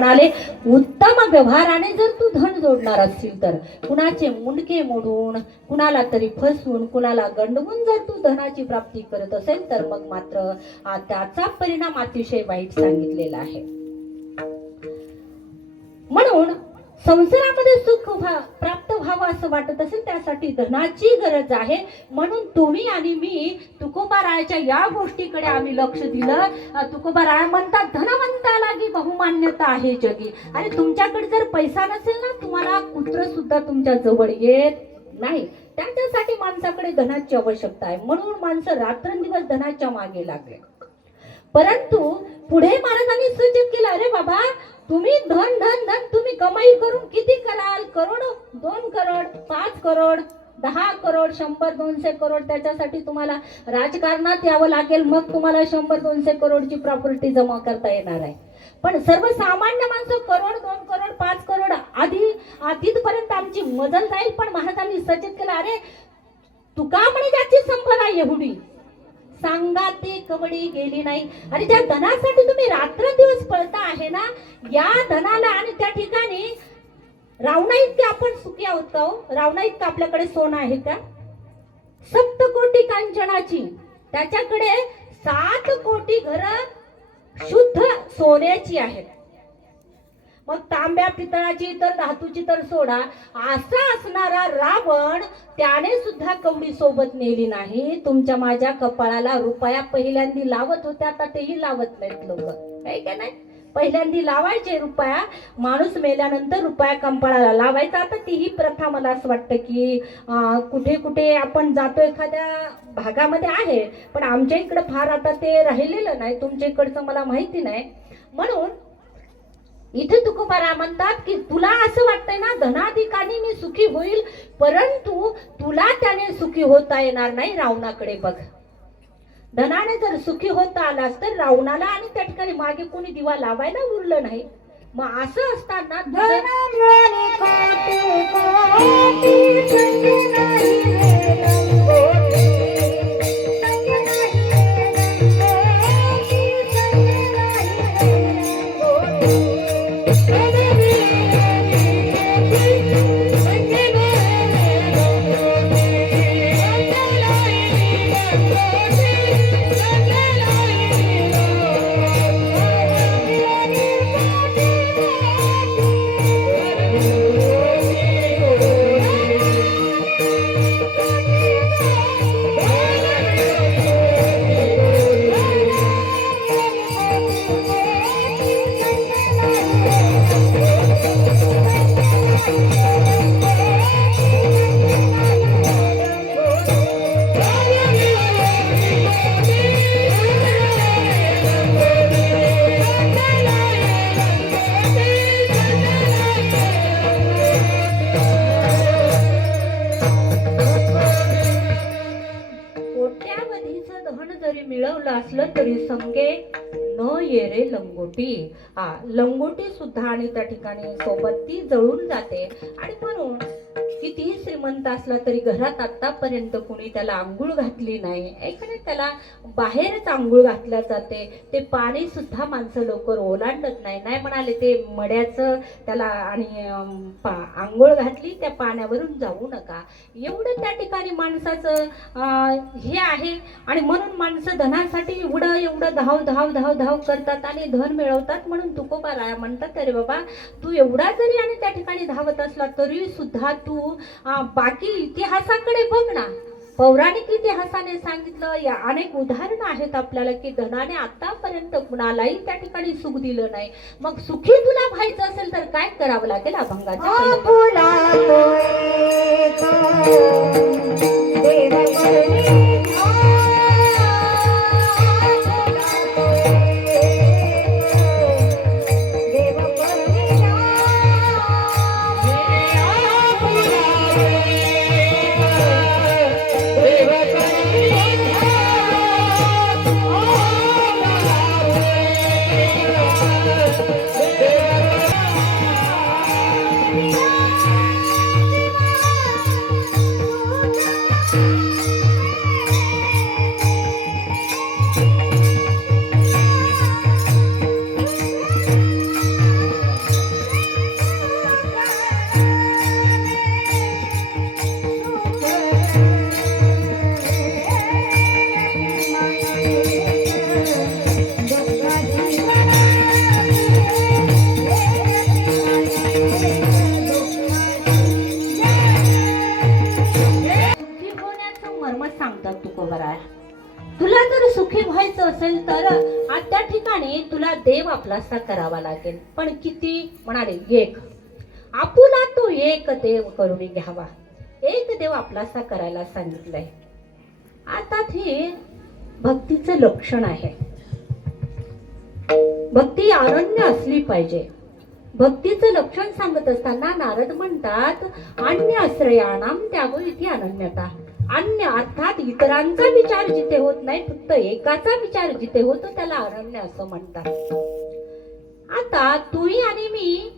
म्हणाले, उत्तम व्यवहाराने जर तू धन जोडणार असशील तर कुणाचे मुंडके मोडून, कुणाला तरी फसवून, कुणाला गंडवून जर तू धनाची प्राप्ती करत असेल तर मग मात्र त्याचा परिणाम अतिशय वाईट सांगितलेला आहे. म्हणून संसारामध्ये सुख प्राप्त व्हावं असं वाटत असेल त्यासाठी धनाची गरज आहे. म्हणून तुम्ही आणि मी तुकोबारायाच्या या गोष्टीकडे आम्ही लक्ष दिलं. तुकोबाराया म्हणतात, धनवंताला की बहुमान्यता आहे जगी. आणि तुमच्याकडे जर पैसा नसेल ना, तुम्हाला कुत्र सुद्धा तुमच्या जवळ येत नाही. त्याच्यासाठी माणसाकडे धनाची आवश्यकता आहे. म्हणून माणसं रात्रंदिवस धनाच्या मागे लागले. परंतु पुढे महाराजांनी सूचित केलं, अरे बाबा, तुम्ही धन धन धन तुम्ही कमाई करून किती कराल? करोड, 2 करोड, 5 करोड, 10 करोड, 100, 200 करोड. त्याच्यासाठी तुम्हाला राजकारणात यावं लागेल. मग तुम्हाला 100-200 करोडची प्रॉपर्टी जमा करता येणार आहे. पण सर्वसामान्य माणसं करोड, 2 करोड, 5 करोड आधी तिथपर्यंत आमची मजल जाईल. पण महाराजांनी सूचित केलं, अरे तुका म्हणे ज्याची संपदा एवढी सांगा ती कवडी गेली नाही. आणि ज्या धनासाठी तुम्ही रात्रंदिवस पळता आहे ना, या धनाला आणि त्या ठिकाणी रावणा इतके आपण सुखी आहोत का हो? रावणा इतकं आपल्याकडे सोनं आहे का? 7 कोटी कांचनाची, त्याच्याकडे 7 कोटी घरं शुद्ध सोन्याची आहेत. मग तांब्या पितळाची तर धातूची तर सोडा. असा असणारा रावण त्याने सुद्धा कवडी सोबत नेली नाही. तुमच्या माझ्या कपाळाला रुपया पहिल्यांदा लावत होते, आता तेही लावत नाहीत लोक, आहे का नाही? पहिल्यांदा लावायचे रुपया, माणूस मेल्यानंतर रुपया कपाळाला लावायचा. आता तीही प्रथा मला असं वाटतं की कुठे कुठे आपण जातो एखाद्या भागामध्ये आहे, पण आमच्या इकडं फार आता ते राहिलेलं नाही. तुमच्या इकडचं मला माहिती नाही. म्हणून इथे तुकोबाराया म्हणतात की तुला असं वाटतंय ना, धनाधिकाने मी सुखी होईल, परंतु तुला त्याने सुखी होता येणार नाही. रावणाकडे बघ. धनाने जर सुखी होता आलास तर रावणाला आणि त्या ठिकाणी मागे कोणी दिवा लावायला उरलं नाही. मग असं असताना मिळवलं असलं तरी संगे न ये रे लंगोटी. लंगोटी सुद्धा आणि त्या ठिकाणी सोबत ती जळून जाते. आणि म्हणून किती श्रीमंत असला तरी घरात आतापर्यंत कोणी त्याला आंघोळ घातली नाही. एखाद्या त्याला बाहेरच आंघोळ घातल्या जाते. ते पाणी सुद्धा माणसं लवकर ओलांडत नाही. नाही म्हणाले ते मड्याचं त्याला आणि आंघोळ घातली त्या पाण्यावरून जाऊ नका, एवढं त्या ठिकाणी माणसाचं हे आहे. आणि म्हणून माणसं धनासाठी एवढं धाव धाव धाव धाव करतात आणि धन मिळवतात. म्हणून तुकोबाराया म्हणतात, अरे बाबा, तू एवढा जरी आणि त्या ठिकाणी धावत असला तरी सुद्धा तू बाकी इतिहासाकडे बघ ना. पौराणिक इतिहासाने सांगितलं, या अनेक उदाहरणं आहेत आपल्याला की धनाने आतापर्यंत कुणालाही त्या ठिकाणी सुख दिलं नाही. मग सुखी तुला व्हायचं असेल तर काय करावं लागेल? अभंगाच्या आपणासा करावा लागेल. पण किती म्हणाले? एक. आपुला तो एक देव करून घ्यावा. एक देव आपलासा करायला सांगितलंय. आता हे भक्तीचं लक्षण आहे. भक्ती अनन्य असली पाहिजे. भक्तीचं लक्षण सांगत असताना नारद म्हणतात, अन्य आश्रयाणाम त्यागो इथे अनन्यता. अन्य अर्थात इतरांचा विचार जिथे होत नाही, फक्त एकाचा विचार जिथे होतो त्याला अनन्य असं म्हणतात. आता तुम्ही आणि मी,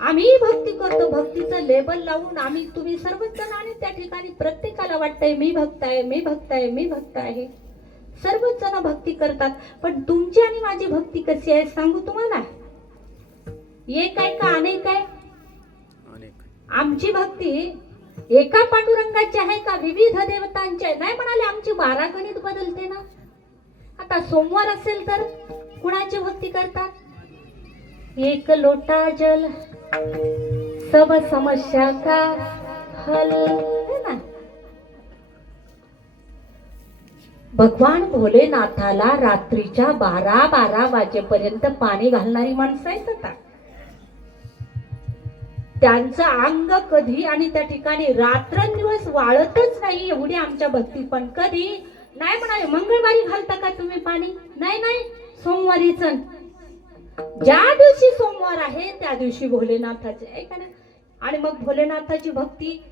आम्ही भक्ती करतो. भक्तीचं लेबल लावून आम्ही, तुम्ही सर्वच जण, आणि त्या ठिकाणी प्रत्येकाला वाटतंय मी भक्त आहे, मी भक्त आहे, मी भक्त आहे. सर्वच जण भक्ती करतात. पण तुमची आणि माझी भक्ती कशी आहे सांगू तुम्हाला? एक आहे का अनेक आहे? आमची भक्ती एका पांडुरंगाची आहे का विविध देवतांची आहे? नाही म्हणाले, आमची 12 गणित बदलते ना. आता सोमवार असेल तर कुणाची भक्ती करतात? एक लोटा जल सब समस्या का हल, है ना. भगवान भोलेनाथाला रात्रीच्या 12 वाजेपर्यंत पाणी घालणारी माणसं आहेत आता. त्यांचं अंग कधी आणि त्या ठिकाणी रात्रंदिवस वाळतच नाही, एवढी आमच्या भक्ती. पण कधी नाही म्हणाले, मंगळवारी घालता का तुम्ही पाणी? नाही नाही, सोमवारीच. ज्या दिवशी सोमवार आहे त्या दिवशी भोलेनाथाचे आहे का नाही. आणि मग भोलेनाथाची भक्ती,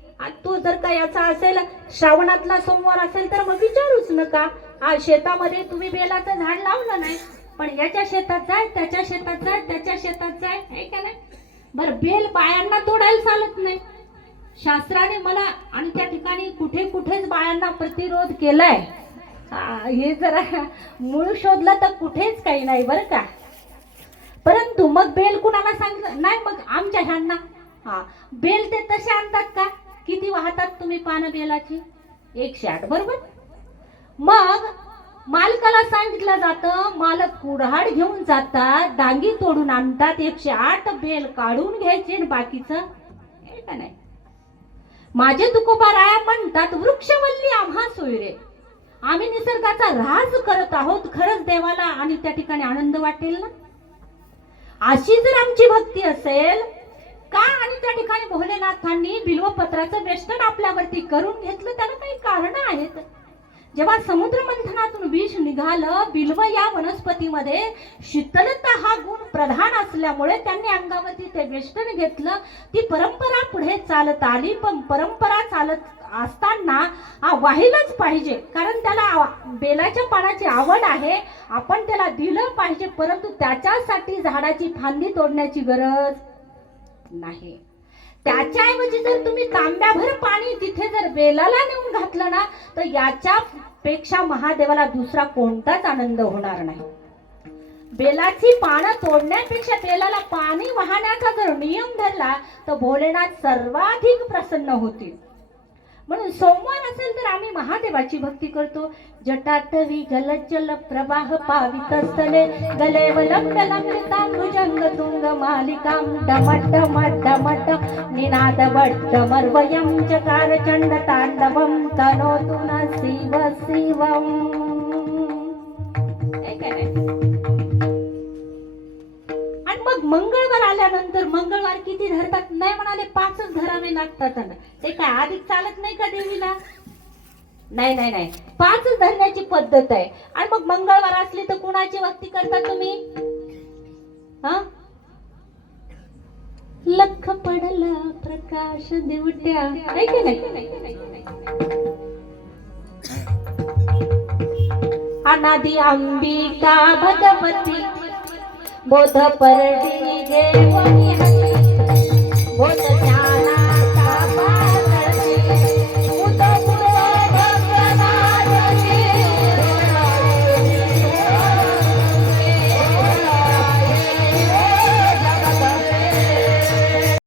तो जर का याचा असेल, श्रावणातला सोमवार असेल तर मग विचारूच नका. शेतामध्ये तुम्ही बेलाचं झाड लावलं नाही, पण याच्या शेतात जाय, त्याच्या शेतात जाय, त्याच्या शेतात जाय, आहे का नाही. बरं, बेल बायांना तोडायला चालत नाही. शास्त्राने मला आणि त्या ठिकाणी कुठे कुठेच बायांना प्रतिरोध केलाय. हे जरा मूळ शोधलं तर कुठेच काही नाही बरं का. परंतु मग बेल कुणाला सांगितलं नाही, मग आमच्या ह्यांना बेल ते तसे आणतात का? किती वाहतात तुम्ही पानं बेलाची? 108 बरोबर. मग मालकाला सांगितलं जातं, मालक कुऱ्हाड घेऊन जातात, डांगी तोडून आणतात, 108 बेल काढून घ्यायचे, बाकीचं हे का नाही. माझे तुकोबाराया म्हणतात, वृक्षवल्ली आम्हा सोयरे. आम्ही निसर्गाचा ऱ्हास करत आहोत. खरंच देवाला आणि त्या ठिकाणी आनंद वाटेल ना. अशी जर आमची भक्ती असेल का, आणि त्या ठिकाणी भोलेनाथांनी बिल्वपत्राचं वेष्टन आपल्यावरती करून घेतलं, त्याला काही कारण आहेत. जेव्हा समुद्र मंथनातून विष निघालं, बिल्व या वनस्पतीमध्ये शीतलता हा गुण प्रधान असल्यामुळे त्यांनी अंगावरती ते वेष्टन घेतलं. ती परंपरा पुढे चालत आली. पण परंपरा चालत असताना वाहिलंच पाहिजे, कारण त्याला बेलाच्या पानाची आवड आहे. आपण त्याला दिलं पाहिजे, परंतु त्याच्यासाठी झाडाची फांदी तोडण्याची गरज नाही. त्याच्याऐवजी जर तुम्ही तांब्याभर पाणी तिथे जर बेलाला नेऊन घातलं ना, तर याच्यापेक्षा महादेवाला दुसरा कोणताच आनंद होणार नाही. बेलाची पानं तोडण्यापेक्षा बेलाला पाणी वाहण्याचा जर नियम धरला तर भोलेनाथ सर्वाधिक प्रसन्न होतील. म्हणून सोमवार असेल तर आम्ही महादेवाची भक्ती करतो. जटाटवी गलचल प्रवाह पावितस्थले गले वलंबलंबितां भुजंग तुंग मालिकां डमट डमट डमट निनाद वट्टमर्वयं चकार चंड तांडवं तनोतु न शिव शिवं. आणि मग मंगळवार आल्यानंतर, मंगळवार किती धरतात? नाही म्हणाले, 5च धरावे लागतात. ते काय अधिक चालत नाही का देवीला? नाही नाही नाही, 5च धरण्याची पद्धत आहे. आणि मग मंगळवार असली तर कुणाची भक्ती करता तुम्ही? लख पडला प्रकाश दिवट्या, आहे की नाही. अनादि अंबिका भगवती बोध परडी गे